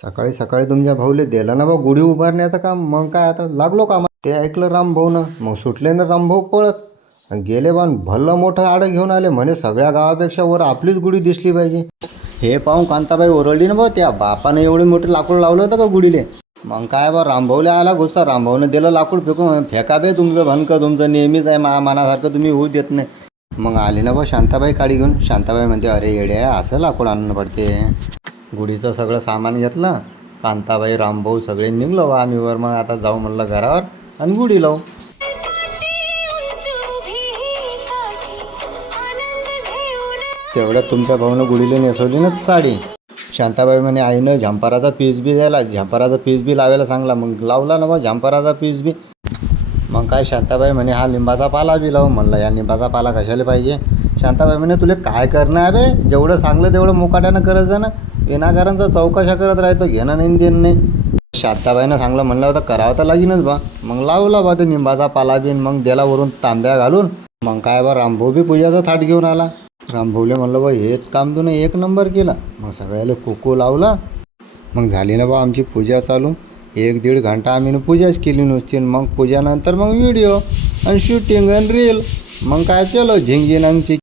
सकाळी सकाळी तुमच्या भाऊले दिलं ना बा गुढी उभारण्याचं काम. मग काय आता लागलो कामा. ते ऐकलं रामभाऊनं, मग सुटले ना रामभाऊ पळत आणि गेले बा भलं मोठं आडं घेऊन आले. म्हणे सगळ्या गावापेक्षा वर आपलीच गुढी दिसली पाहिजे. हे पाहून कांताबाई ओरडली ना बा, त्या बापानं एवढे मोठे लाकूड लावलं होतं का गुढीले. मग काय बा रामभाऊला आला गुस्सा. रामभाऊनं दिलं लाकूड फेकून. फेका बे तुमचं भनकं, तुमचं नेहमीच आहे मनासारखं तुम्ही होऊ देत नाही. मग आली ना बा शांताबाई काडी घेऊन. शांताबाई म्हणते, अरे येड्या असं लाकूड आणणं पडते. गुढीचं सगळं सामान घेतलं. कांताबाई रामभाऊ सगळे निघलो बा आम्ही वर. मग आता जाऊ म्हणलं घरावर आणि गुढी लावू. तेवढ्यात तुमच्या भाऊनं गुढीला नेसवली ना साडी. शांताबाई म्हणे आईनं झंपाराचा पीस बी द्यायला, झंपाराचा पीस बी लावायला सांगला. मग लावला ना बा झंपाराचा पीस बी. मग काय शांताबाई म्हणे हा लिंबाचा पाला बी लावू. म्हणलं या लिंबाचा पाला कशाला पाहिजे. शांताबाई म्हणे तुला काय करणं आहे बे, जेवढं सांगलं तेवढं मुकाट्यानं करायचं ना. विनाकारांचा चौकशा करत राहतो, घेणं नाही देणं नाही. शांताबाईनं सांगलं म्हणलं होतं करावं तर लागीनच बा. मग लावला बा तो लिंबाचा पाला बी. मग दिला वरून तांब्या घालून. मग काय बा रामभाऊ बी पूजाचा थाट घेऊन आला. रामभाऊले म्हणलं बा हेच काम तू एक नंबर केला. मग सगळ्याला कुकू लावला. मग झाली ना बा आमची पूजा चालू. 1-1.5 घंटा आम्ही पूजाच केली नुसती. मग पूजानंतर मग व्हिडिओ आणि शूटिंग आणि रील. मग काय चलो झिंगिन आणि